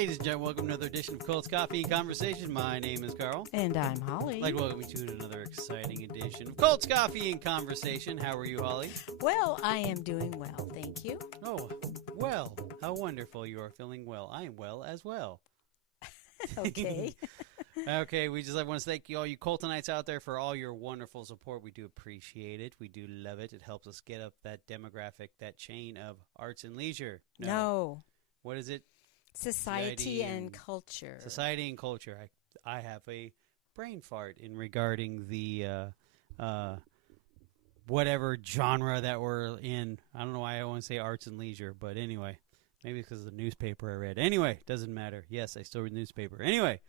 Ladies and gentlemen, welcome to another edition of Cults, Coffee, and Conversation. My name is Carl. And I'm Holly. I'd like to welcome you to another exciting edition of Cults, Coffee, and Conversation. How are you, Holly? Well, I am doing well, thank you. Oh, well, how wonderful you are feeling well. I am well as well. Okay. Okay, we just want to thank you, all you Coltonites out there, for all your wonderful support. We do appreciate it. We do love it. It helps us get up that demographic, that chain of arts and leisure. No. What is it? Society and culture. Society and culture. I have a brain fart in regarding the whatever genre that we're in. I don't know why I want to say arts and leisure, but anyway. Maybe because of the newspaper I read. Anyway, doesn't matter. Yes, I still read the newspaper. Anyway,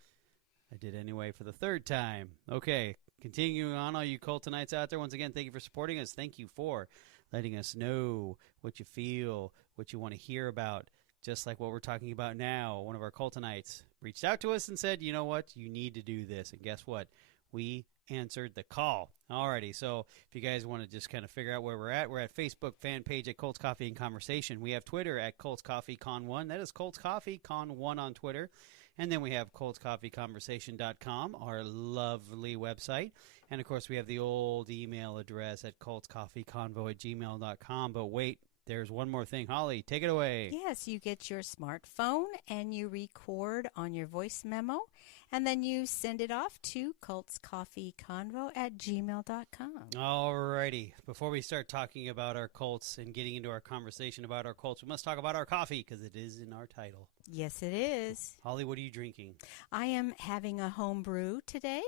I did anyway for the third time. Okay, continuing on, all you Coltonites out there, once again, thank you for supporting us. Thank you for letting us know what you feel, what you want to hear about. Just like what we're talking about now, one of our Coltonites reached out to us and said, you know what, you need to do this. And guess what? We answered the call. Alrighty, so if you guys want to just kind of figure out where we're at Facebook fan page at Colts Coffee and Conversation. We have Twitter at ColtsCoffeeCon1. That is Colts Coffee Con1 on Twitter. And then we have cultscoffeeconversation.com, our lovely website. And, of course, we have the old email address at cultscoffeeconvo@gmail.com. But wait, there's one more thing. Holly, take it away. Yes, you get your smartphone and you record on your voice memo, and then you send it off to cultscoffeeconvo@gmail.com. All righty. Before we start talking about our cults and getting into our conversation about our cults, we must talk about our coffee because it is in our title. Yes, it is. Holly, what are you drinking? I am having a home brew today.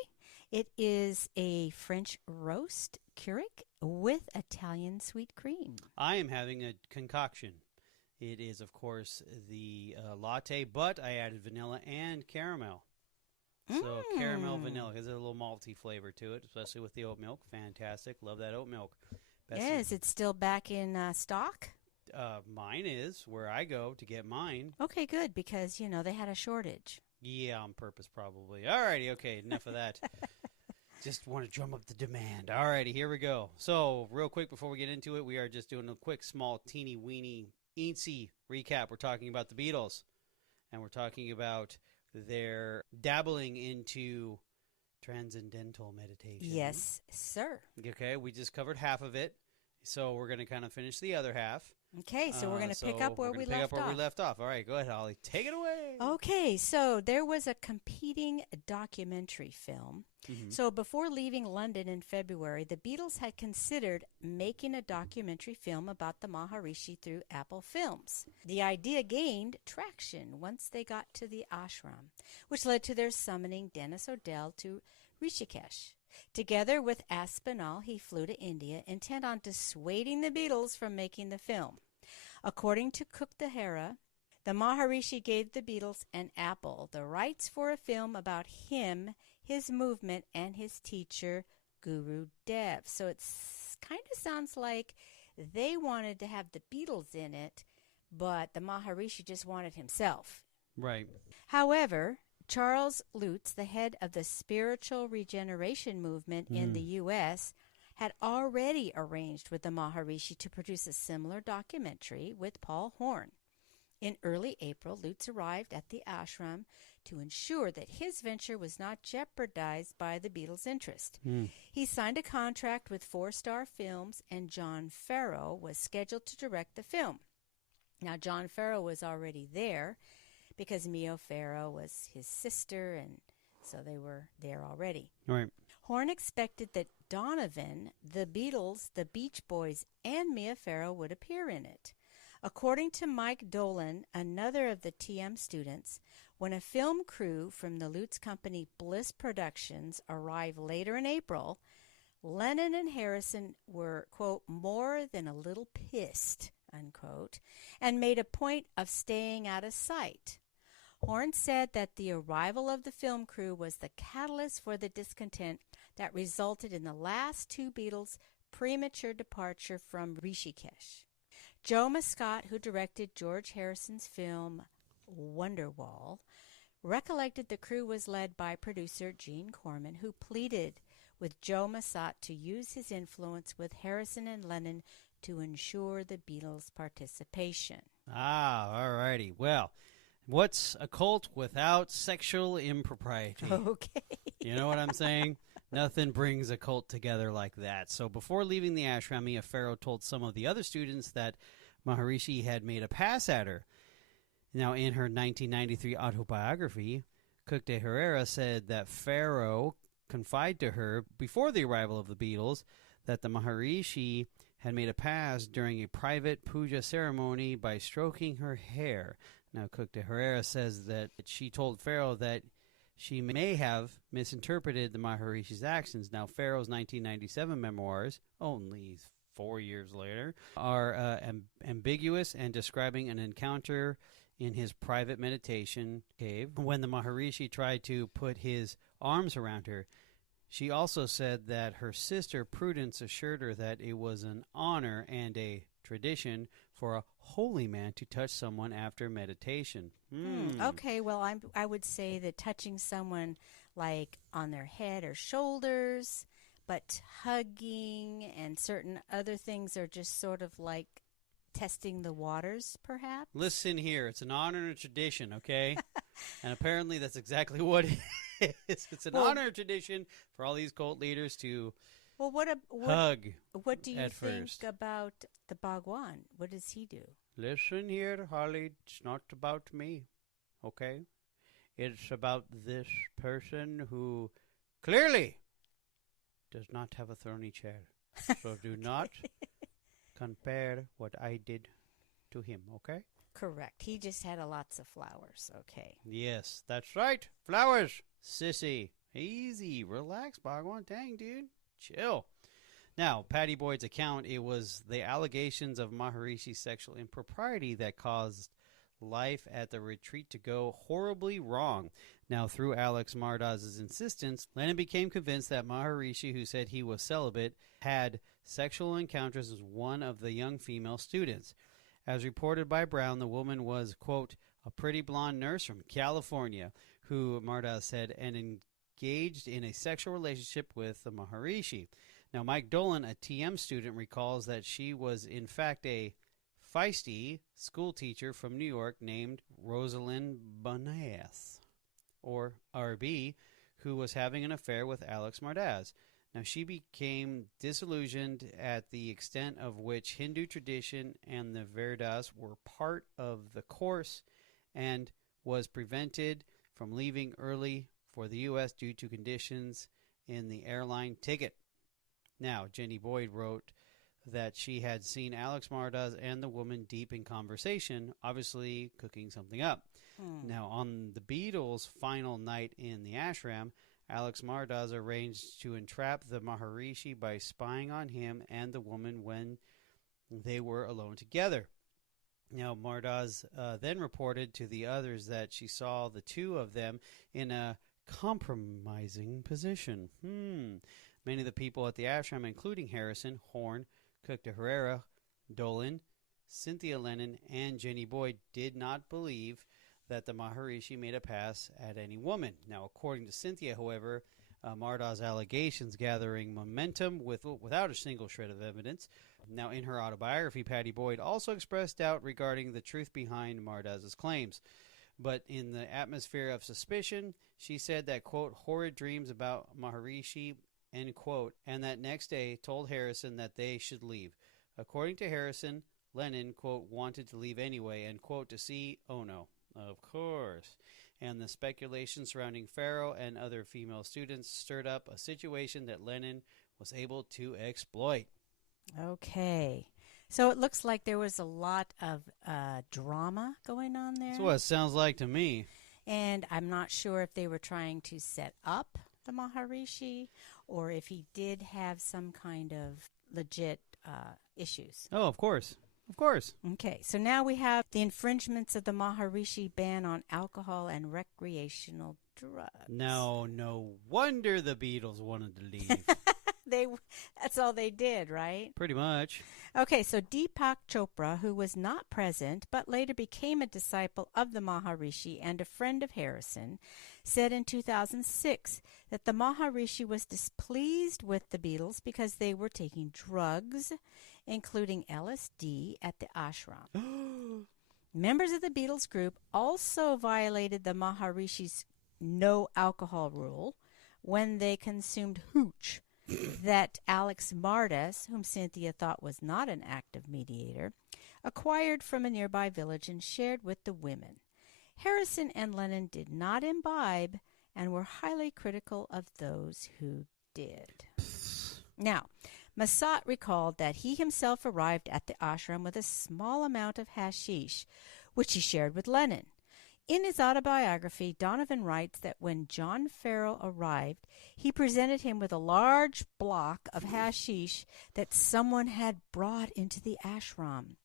It is a French roast Keurig with Italian sweet cream. I am having a concoction. It is, of course, the latte, but I added vanilla and caramel. So caramel, vanilla, because there's a little malty flavor to it, especially with the oat milk. Fantastic. Love that oat milk. Is it still back in stock? Mine is where I go to get mine. Okay, good, because, you know, they had a shortage. Yeah, on purpose probably. All righty, okay, enough of that. Just want to drum up the demand. All righty, here we go. So, real quick before we get into it, we are just doing a quick, small, teeny, weeny, eensy recap. We're talking about the Beatles, and we're talking about their dabbling into transcendental meditation. Yes, sir. Okay, we just covered half of it, so we're going to kind of finish the other half. Okay, so we're going to pick up where we left off. All right, go ahead, Holly. Take it away. Okay, so there was a competing documentary film. Mm-hmm. So before leaving London in February, the Beatles had considered making a documentary film about the Maharishi through Apple Films. The idea gained traction once they got to the ashram, which led to their summoning Dennis O'Dell to Rishikesh. Together with Aspinall, he flew to India, intent on dissuading the Beatles from making the film. According to Cook-Tahara, the Maharishi gave the Beatles and Apple the rights for a film about him, his movement, and his teacher, Guru Dev. So it kind of sounds like they wanted to have the Beatles in it, but the Maharishi just wanted himself. Right. However, Charles Lutz, the head of the spiritual regeneration movement in the U.S., had already arranged with the Maharishi to produce a similar documentary with Paul Horn. In early April, Lutz arrived at the ashram to ensure that his venture was not jeopardized by the Beatles' interest. He signed a contract with Four Star Films, and John Farrow was scheduled to direct the film. Now, John Farrow was already there because Mia Farrow was his sister, and so they were there already. Right. Horn expected that Donovan, the Beatles, the Beach Boys, and Mia Farrow would appear in it. According to Mike Dolan, another of the TM students, when a film crew from the Lutz company Bliss Productions arrived later in April, Lennon and Harrison were, quote, more than a little pissed, unquote, and made a point of staying out of sight. Horn said that the arrival of the film crew was the catalyst for the discontent that resulted in the last two Beatles' premature departure from Rishikesh. Joe Muscat, who directed George Harrison's film Wonderwall, recollected the crew was led by producer Gene Corman, who pleaded with Joe Muscat to use his influence with Harrison and Lennon to ensure the Beatles' participation. Ah, all righty. Well, What's a cult without sexual impropriety? Okay. You know what I'm saying? Nothing brings a cult together like that. So before leaving the ashram, Mia Farrow told some of the other students that Maharishi had made a pass at her. Now, in her 1993 autobiography, Cook de Herrera said that Farrow confided to her before the arrival of the Beatles that the Maharishi had made a pass during a private puja ceremony by stroking her hair. Now, Cook de Herrera says that she told Farrow that she may have misinterpreted the Maharishi's actions. Now, Farrow's 1997 memoirs, only 4 years later, are ambiguous and describing an encounter in his private meditation cave when the Maharishi tried to put his arms around her. She also said that her sister Prudence assured her that it was an honor and a tradition for a holy man to touch someone after meditation. Okay, well, I would say that touching someone like on their head or shoulders, but hugging and certain other things are just sort of like testing the waters, perhaps? Listen here, it's an honor and a tradition, okay? And apparently that's exactly what it is. It's an honor and tradition for all these cult leaders to hug. What do you think first about the Bhagwan? What does he do? Listen here, Holly, it's not about me, okay? It's about this person who clearly does not have a thorny chair. So do not compare what I did to him, okay? Correct. He just had lots of flowers, okay. Yes, that's right. Flowers, sissy. Easy, relax, Bhagwan. Dang, dude. Chill. Now, Patty Boyd's account, it was the allegations of Maharishi's sexual impropriety that caused life at the retreat to go horribly wrong. Now, through Alex Mardaz's insistence, Lennon became convinced that Maharishi, who said he was celibate, had sexual encounters with one of the young female students. As reported by Brown, the woman was, quote, a pretty blonde nurse from California, who, Mardaz said, and engaged in a sexual relationship with the Maharishi. Now, Mike Dolan, a TM student, recalls that she was, in fact, a feisty school teacher from New York named Rosalind Bonaas, or RB, who was having an affair with Alex Mardaz. Now, she became disillusioned at the extent of which Hindu tradition and the Vedas were part of the course and was prevented from leaving early for the U.S. due to conditions in the airline ticket. Now, Jenny Boyd wrote that she had seen Alex Mardaz and the woman deep in conversation, obviously cooking something up. Now, on the Beatles' final night in the ashram, Alex Mardaz arranged to entrap the Maharishi by spying on him and the woman when they were alone together. Now, Mardaz then reported to the others that she saw the two of them in a compromising position. Many of the people at the ashram, including Harrison, Horn, Cook de Herrera, Dolan, Cynthia Lennon, and Jenny Boyd, did not believe that the Maharishi made a pass at any woman. Now, according to Cynthia, however, Mardaz's allegations gathering momentum without a single shred of evidence. Now, in her autobiography, Patty Boyd also expressed doubt regarding the truth behind Mardaz's claims. But in the atmosphere of suspicion, she said that, quote, horrid dreams about Maharishi, end quote, and that next day told Harrison that they should leave. According to Harrison, Lennon, quote, wanted to leave anyway, end quote, to see Ono. Of course. And the speculation surrounding Farrow and other female students stirred up a situation that Lennon was able to exploit. Okay. So it looks like there was a lot of drama going on there. That's what it sounds like to me. And I'm not sure if they were trying to set up the Maharishi or if he did have some kind of legit issues. Oh, of course. Of course. Okay, so now we have the infringements of the Maharishi ban on alcohol and recreational drugs. No wonder the Beatles wanted to leave. That's all they did, right? Pretty much. Okay, so Deepak Chopra, who was not present but later became a disciple of the Maharishi and a friend of Harrison, said in 2006 that the Maharishi was displeased with the Beatles because they were taking drugs, including LSD, at the ashram. Members of the Beatles group also violated the Maharishi's no alcohol rule when they consumed hooch that Alex Mardas, whom Cynthia thought was not an active mediator, acquired from a nearby village and shared with the women. Harrison and Lennon did not imbibe and were highly critical of those who did. Now, Massat recalled that he himself arrived at the ashram with a small amount of hashish, which he shared with Lennon. In his autobiography, Donovan writes that when John Farrell arrived, he presented him with a large block of hashish that someone had brought into the ashram.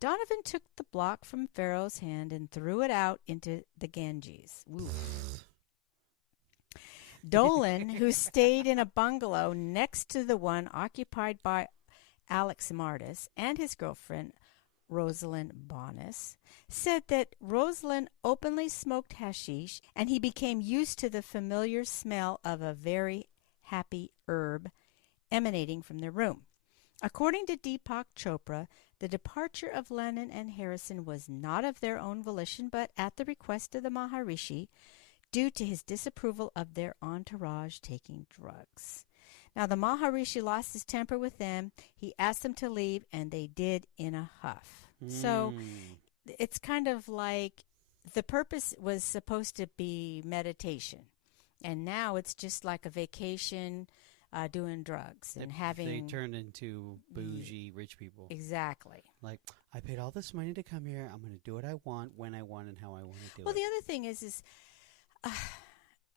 Donovan took the block from Farrell's hand and threw it out into the Ganges. Ooh. Dolan, who stayed in a bungalow next to the one occupied by Alex Mardas and his girlfriend, Rosalind Bonis, said that Rosalind openly smoked hashish and he became used to the familiar smell of a very happy herb emanating from their room. According to Deepak Chopra, the departure of Lennon and Harrison was not of their own volition but at the request of the Maharishi, due to his disapproval of their entourage taking drugs. Now, the Maharishi lost his temper with them. He asked them to leave, and they did in a huff. So it's kind of like the purpose was supposed to be meditation, and now it's just like a vacation doing drugs and having... They turned into bougie rich people. Exactly. Like, I paid all this money to come here. I'm going to do what I want, when I want, and how I want to do it. Well, the other thing is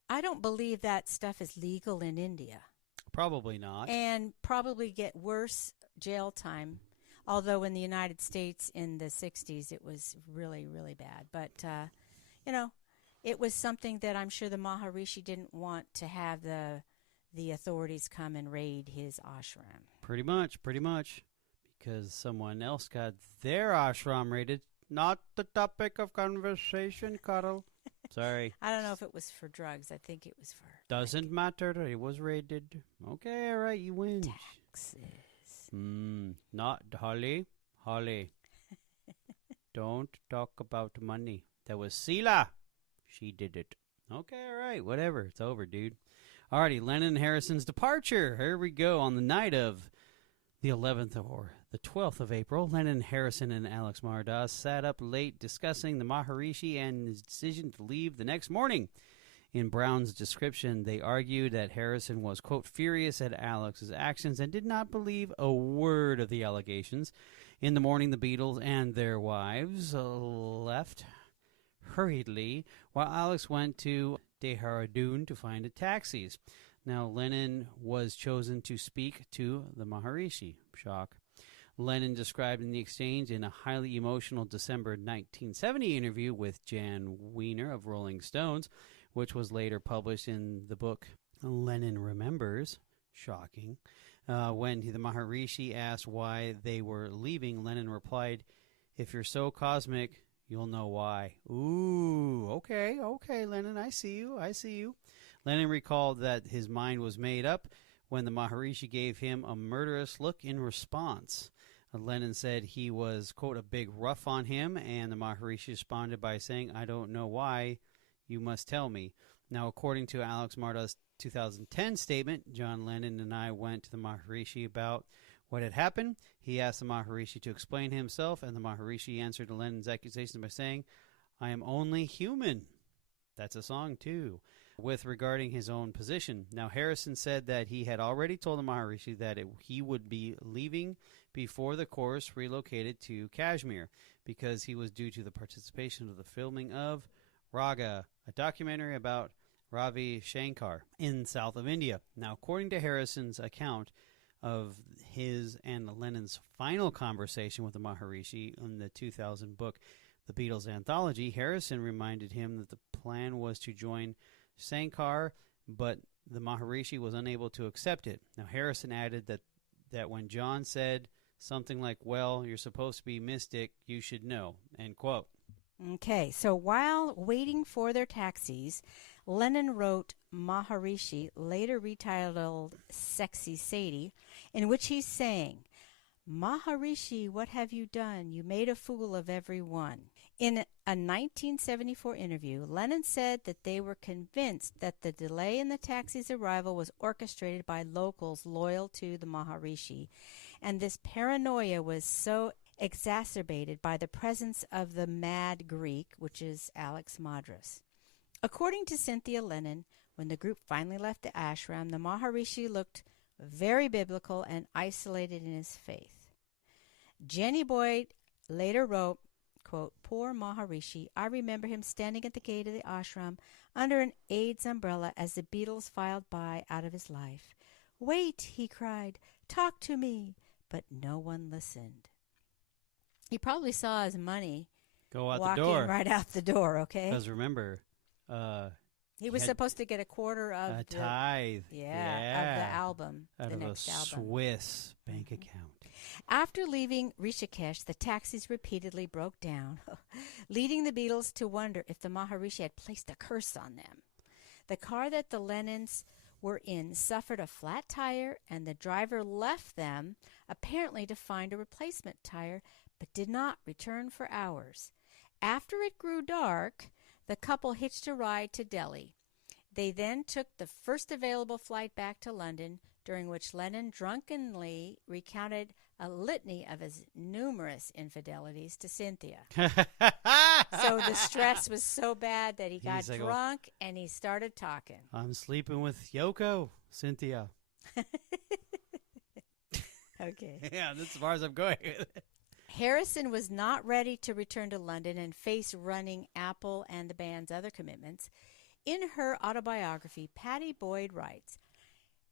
I don't believe that stuff is legal in India. Probably not. And probably get worse jail time. Although in the United States in the 60s it was really, really bad. But, it was something that I'm sure the Maharishi didn't want to have the authorities come and raid his ashram. Pretty much. Because someone else got their ashram raided. Not the topic of conversation, Carl. Sorry. I don't know if it was for drugs. I think it was for... Doesn't matter. It was raided. Okay, all right, you win. Taxes. Not Holly. Don't talk about money. That was Sela. She did it. Okay, all right, whatever. It's over, dude. Alrighty, Lennon and Harrison's departure. Here we go. On the night of the 11th or the 12th of April, Lennon, Harrison, and Alex Mardas sat up late discussing the Maharishi and his decision to leave the next morning. In Brown's description, they argued that Harrison was, quote, furious at Alex's actions and did not believe a word of the allegations. In the morning, the Beatles and their wives left hurriedly, while Alex went to Dehradun to find taxis. Now, Lennon was chosen to speak to the Maharishi. Shock. Lennon described in the exchange in a highly emotional December 1970 interview with Jan Wiener of Rolling Stones, which was later published in the book Lennon Remembers. Shocking. When the Maharishi asked why they were leaving, Lennon replied, "If you're so cosmic, you'll know why." Ooh, okay, Lennon, I see you. Lennon recalled that his mind was made up when the Maharishi gave him a murderous look in response. Lennon said he was, quote, a big rough on him, and the Maharishi responded by saying, "I don't know why, you must tell me." Now, according to Alex Mardas' 2010 statement, "John Lennon and I went to the Maharishi about what had happened. He asked the Maharishi to explain himself, and the Maharishi answered Lennon's accusations by saying, 'I am only human.'" That's a song, too. With regarding his own position. Now, Harrison said that he had already told the Maharishi that he would be leaving before the chorus relocated to Kashmir because he was due to the participation of the filming of Raga, a documentary about Ravi Shankar in south of India. Now, according to Harrison's account of his and Lennon's final conversation with the Maharishi in the 2000 book, The Beatles Anthology, Harrison reminded him that the plan was to join Shankar, but the Maharishi was unable to accept it. Now, Harrison added that when John said something like, "Well, you're supposed to be mystic, you should know," end quote. Okay, so while waiting for their taxis, Lennon wrote Maharishi, later retitled Sexy Sadie, in which he's saying, "Maharishi, what have you done? You made a fool of everyone. In a 1974 interview, Lennon said that they were convinced that the delay in the taxi's arrival was orchestrated by locals loyal to the Maharishi, and this paranoia was so exacerbated by the presence of the mad Greek, which is Alex Madras. According to Cynthia Lennon, when the group finally left the ashram, the Maharishi looked very biblical and isolated in his faith. Jenny Boyd later wrote, quote, "Poor Maharishi, I remember him standing at the gate of the ashram under an AIDS umbrella as the Beatles filed by out of his life. 'Wait,' he cried, 'talk to me,' but no one listened." He probably saw his money Go out walking the door. right out the door, okay? Because remember, He was supposed to get a quarter of a tithe. of the album, Out the of next a album. Swiss bank account. After leaving Rishikesh, the taxis repeatedly broke down, leading the Beatles to wonder if the Maharishi had placed a curse on them. The car that the Lennons were in suffered a flat tire, and the driver left them, apparently to find a replacement tire, but did not return for hours. After it grew dark, the couple hitched a ride to Delhi. They then took the first available flight back to London, during which Lennon drunkenly recounted a litany of his numerous infidelities to Cynthia. So the stress was so bad that he got like, drunk and he started talking. I'm sleeping with Yoko, Cynthia. Okay. Yeah, that's as far as I'm going. Harrison was not ready to return to London and face running Apple and the band's other commitments. In her autobiography, Patty Boyd writes,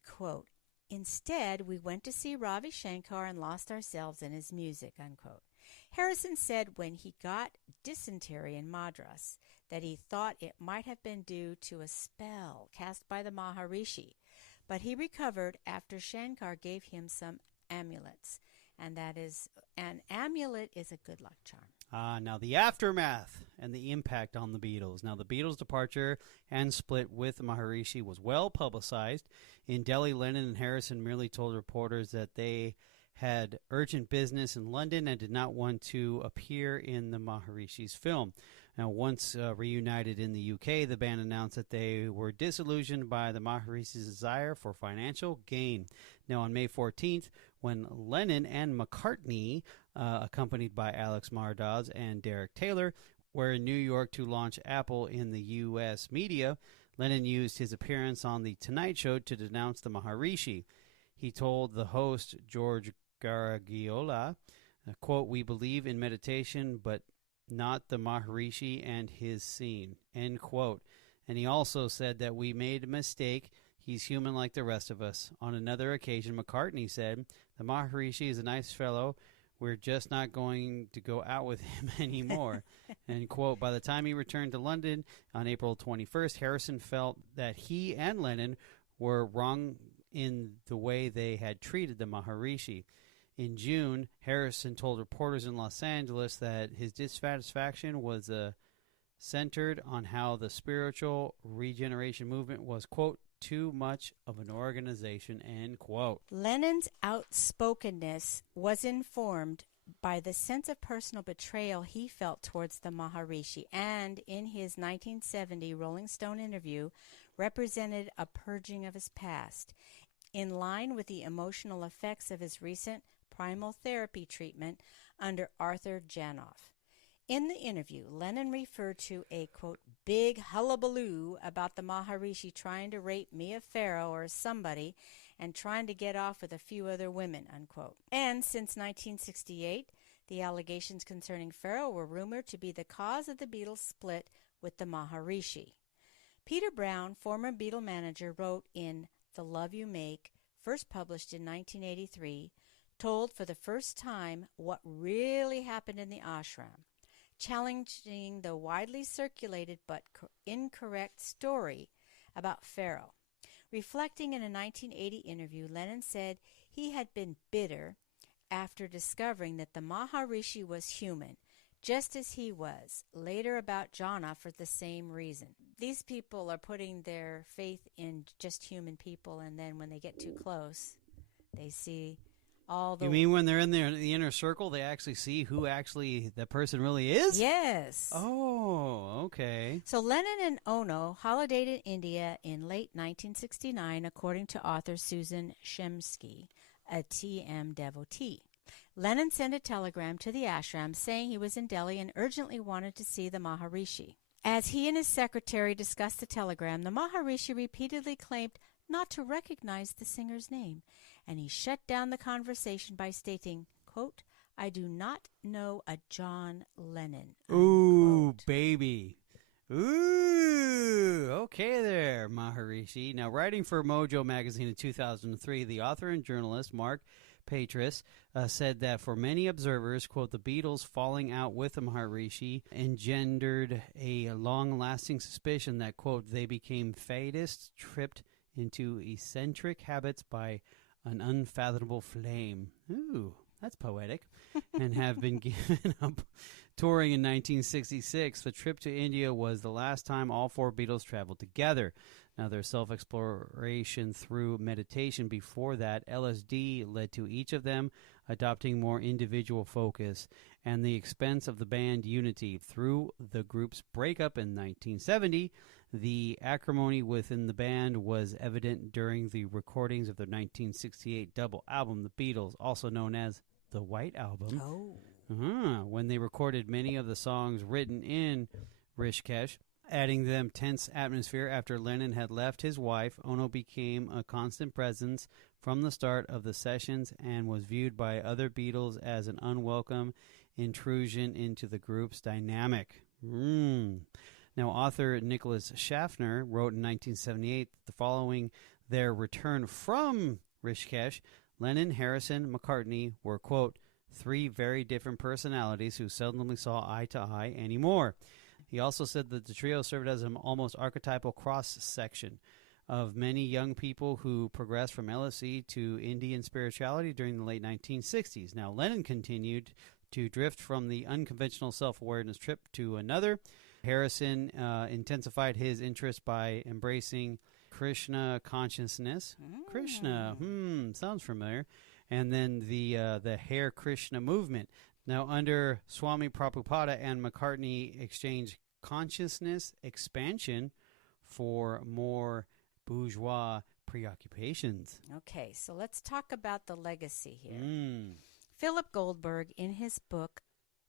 quote, "Instead, we went to see Ravi Shankar and lost ourselves in his music," unquote. Harrison said when he got dysentery in Madras that he thought it might have been due to a spell cast by the Maharishi, but he recovered after Shankar gave him some amulets, and that is, an amulet is a good luck charm. Now the aftermath and the impact on the Beatles. Now the Beatles' departure and split with Maharishi was well publicized. In Delhi, Lennon and Harrison merely told reporters that they had urgent business in London and did not want to appear in the Maharishi's film. Now, once reunited in the UK, the band announced that they were disillusioned by the Maharishi's desire for financial gain. Now, on May 14th, when Lennon and McCartney, accompanied by Alex Mardas and Derek Taylor, were in New York to launch Apple in the U.S. media, Lennon used his appearance on The Tonight Show to denounce the Maharishi. He told the host, George Garagiola, quote, "We believe in meditation, but not the Maharishi and his scene," end quote. And he also said that we made a mistake. He's human like the rest of us. On another occasion, McCartney said, "The Maharishi is a nice fellow. We're just not going to go out with him anymore." End quote. By the time he returned to London on April 21st, Harrison felt that he and Lennon were wrong in the way they had treated the Maharishi. In June, Harrison told reporters in Los Angeles that his dissatisfaction was centered on how the spiritual regeneration movement was, quote, "too much of an organization," end quote. Lennon's outspokenness was informed by the sense of personal betrayal he felt towards the Maharishi, and in his 1970 Rolling Stone interview represented a purging of his past, in line with the emotional effects of his recent primal therapy treatment under Arthur Janoff. In the interview, Lennon referred to a, quote, "big hullabaloo about the Maharishi trying to rape Mia Farrow or somebody and trying to get off with a few other women," unquote. And since 1968, the allegations concerning Farrow were rumored to be the cause of the Beatles' split with the Maharishi. Peter Brown, former Beatle manager, wrote in The Love You Make, first published in 1983, told for the first time what really happened in the ashram, challenging the widely circulated but incorrect story about Farrow. Reflecting in a 1980 interview, Lennon said he had been bitter after discovering that the Maharishi was human, just as he was, later about Jana for the same reason. These people are putting their faith in just human people, and then when they get too close, they see all the... You mean when they're in the inner circle, they actually see who actually the person really is? Yes. Oh, okay. So Lennon and Ono holidayed in India in late 1969, according to author Susan Shemsky, a TM devotee. Lennon sent a telegram to the ashram saying he was in Delhi and urgently wanted to see the Maharishi. As he and his secretary discussed the telegram, the Maharishi repeatedly claimed not to recognize the singer's name, and he shut down the conversation by stating, quote, "I do not know a John Lennon." Unquote. Ooh, baby. Ooh, okay there, Maharishi. Now, writing for Mojo magazine in 2003, the author and journalist Mark Patris said that for many observers, quote, the Beatles falling out with the Maharishi engendered a long-lasting suspicion that, quote, they became fadists, tripped into eccentric habits by an unfathomable flame. Ooh, that's poetic. And have been given up touring in 1966. The trip to India was the last time all four Beatles traveled together. Now, their self-exploration through meditation before that, LSD led to each of them adopting more individual focus and the expense of the band unity. Through the group's breakup in 1970, the acrimony within the band was evident during the recordings of their 1968 double album, The Beatles, also known as the White Album. When they recorded many of the songs written in Rishikesh, adding them tense atmosphere after Lennon had left his wife. Ono became a constant presence from the start of the sessions and was viewed by other Beatles as an unwelcome intrusion into the group's dynamic. Now, author Nicholas Schaffner wrote in 1978 that following their return from Rishikesh, Lennon, Harrison, McCartney were, quote, three very different personalities who seldomly saw eye to eye anymore. He also said that the trio served as an almost archetypal cross-section of many young people who progressed from LSD to Indian spirituality during the late 1960s. Now, Lennon continued to drift from the unconventional self-awareness trip to another. Harrison intensified his interest by embracing Krishna consciousness. Krishna, sounds familiar. And then the Hare Krishna movement. Now, under Swami Prabhupada and McCartney exchanged consciousness expansion for more bourgeois preoccupations. Okay, so let's talk about the legacy here. Philip Goldberg, in his book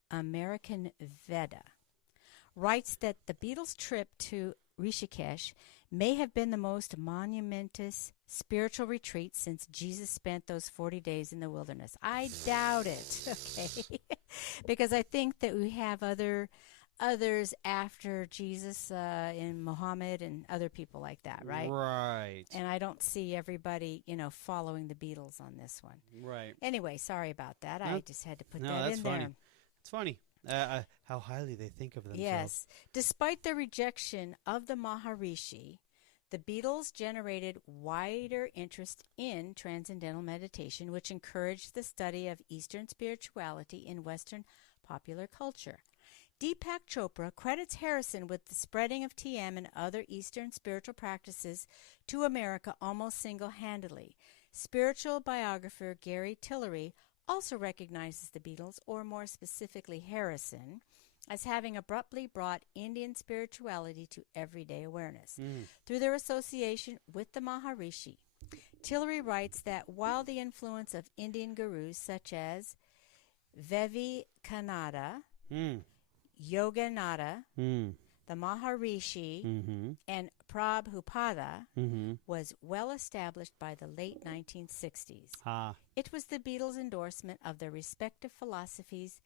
American Veda, writes that the Beatles' trip to Rishikesh may have been the most monumentous spiritual retreat since Jesus spent those 40 days in the wilderness. I doubt it, okay? Because I think that we have others after Jesus in Muhammad and other people like that, right? Right. And I don't see everybody, following the Beatles on this one. Right. Anyway, sorry about that. No, I just had to put that that's in funny. there. It's funny how highly they think of themselves. Yes. Despite the rejection of the Maharishi, the Beatles generated wider interest in transcendental meditation, which encouraged the study of Eastern spirituality in Western popular culture. Deepak Chopra credits Harrison with the spreading of TM and other Eastern spiritual practices to America almost single-handedly. Spiritual biographer Gary Tillery also recognizes the Beatles, or more specifically Harrison, as having abruptly brought Indian spirituality to everyday awareness through their association with the Maharishi. Tillery writes that while the influence of Indian gurus such as Vivekananda, Yogananda, the Maharishi, and Prabhupada was well established by the late 1960s. It was the Beatles' endorsement of their respective philosophies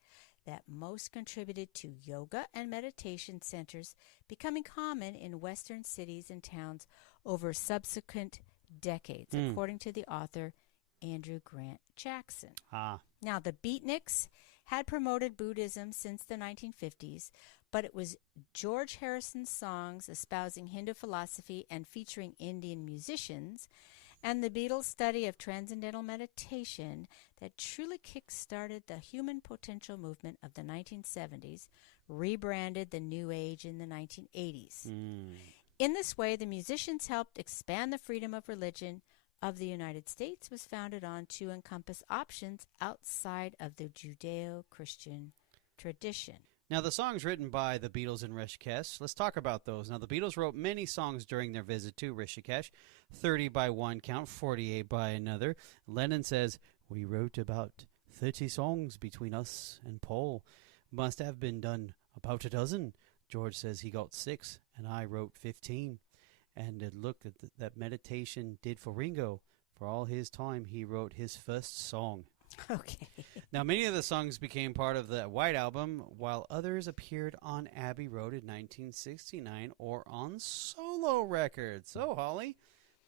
that most contributed to yoga and meditation centers becoming common in Western cities and towns over subsequent decades, according to the author Andrew Grant Jackson. Now, the Beatniks had promoted Buddhism since the 1950s, but it was George Harrison's songs espousing Hindu philosophy and featuring Indian musicians and the Beatles' study of transcendental meditation that truly kick-started the human potential movement of the 1970s, rebranded the New Age in the 1980s. In this way, the musicians helped expand the freedom of religion of the United States was founded on to encompass options outside of the Judeo-Christian tradition. Now, the songs written by the Beatles in Rishikesh, let's talk about those. Now, the Beatles wrote many songs during their visit to Rishikesh, 30 by one count, 48 by another. Lennon says, "We wrote about 30 songs between us and Paul. Must have been done about a dozen." George says he got 6, and I wrote 15. And look at that meditation did for Ringo. For all his time, he wrote his first song. Okay. Now, many of the songs became part of the White Album, while others appeared on Abbey Road in 1969 or on solo records. So, Holly,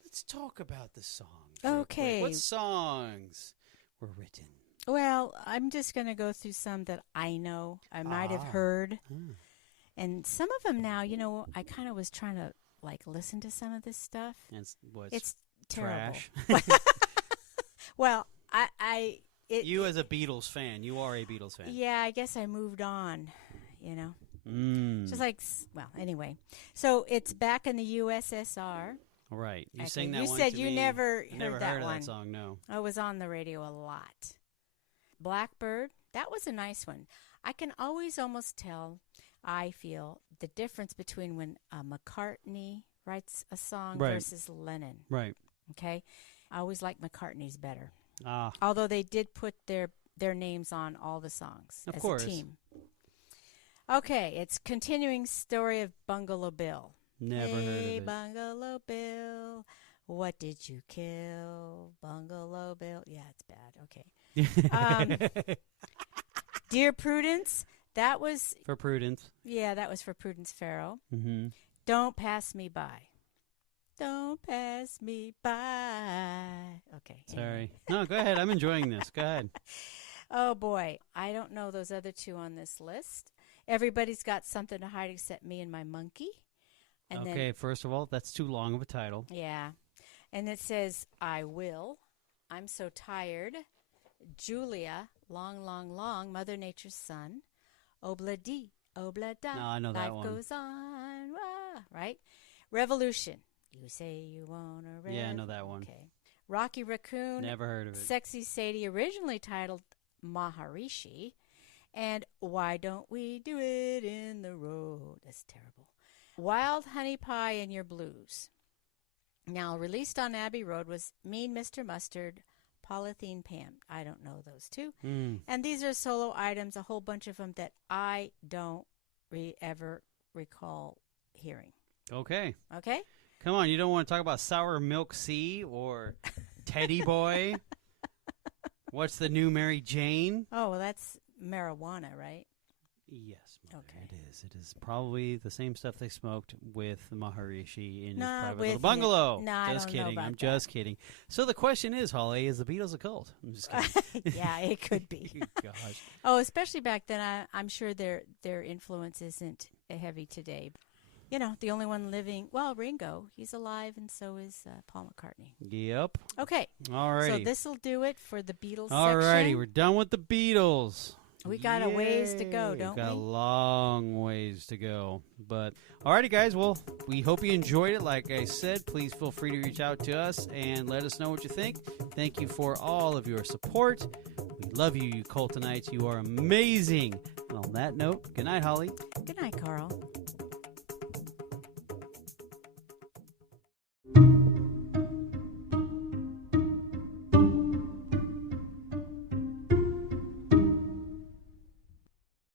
let's talk about the songs. Okay. What songs were written? Well, I'm just going to go through some that I know I might have heard. And some of them now, I kind of was trying to, listen to some of this stuff. It's terrible. Trash. Well, you as a Beatles fan, you are a Beatles fan. Yeah, I guess I moved on, Just anyway. So it's back in the USSR. Right. You Okay. sang that you one said to you me. never I never that heard one. That song, no. I was on the radio a lot. Blackbird, that was a nice one. I can always almost tell, I feel, the difference between when McCartney writes a song versus Lennon. Right. Okay? I always like McCartney's better. Ah. Although they did put their names on all the songs Of as course. a team. Okay, it's continuing story of Bungalow Bill. Never heard of Hey, it. Bungalow Bill, what did you kill? Bungalow Bill. Yeah, it's bad. Okay. Dear Prudence, that was... For Prudence. Yeah, that was for Prudence Farrow. Mm-hmm. Don't pass me by. Don't pass me by. Okay. Sorry. Anyway. No, go ahead. I'm enjoying this. Go ahead. Oh, boy. I don't know those other two on this list. Everybody's got something to hide except me and my monkey. And Okay, then, first of all, that's too long of a title. yeah. And it says, I will. I'm so tired. Julia, long, long, long, Mother Nature's son. Obla-dee, obla-da. No, I know that one. Life goes on. Rah, right? Revolution. You say you want a Yeah, I know that one. Okay. Rocky Raccoon. Never heard of it. Sexy Sadie, originally titled Maharishi. And Why Don't We Do It in the Road? That's terrible. Wild Honey Pie and Your Blues. Now, released on Abbey Road was Mean Mr. Mustard, Polythene Pam. I don't know those two. And these are solo items, a whole bunch of them that I don't ever recall hearing. Okay. Okay? Come on, you don't want to talk about Sour Milk Sea or Teddy Boy? What's the new Mary Jane? Oh, well, that's marijuana, right? Yes, Mother, Okay. it is. It is probably the same stuff they smoked with Maharishi in his Nah, private with little bungalow. it. Nah, I just don't know kidding. about I'm that. just kidding. So the question is, Holly, is the Beatles a cult? I'm just kidding. Yeah, it could be. Gosh. Oh, especially back then, I'm sure their influence isn't heavy today. The only one living, well, Ringo, he's alive, and so is Paul McCartney. Yep. Okay. All righty. So this will do it for the Beatles All righty, section. we're done with the Beatles. We got a ways to go, Yay. don't Got a we? long ways to go. But, all righty, guys. Well, we hope you enjoyed it. Like I said, please feel free to reach out to us and let us know what you think. Thank you for all of your support. We love you, you Coltonites. You are amazing. And on that note, good night, Holly. Good night, Carl.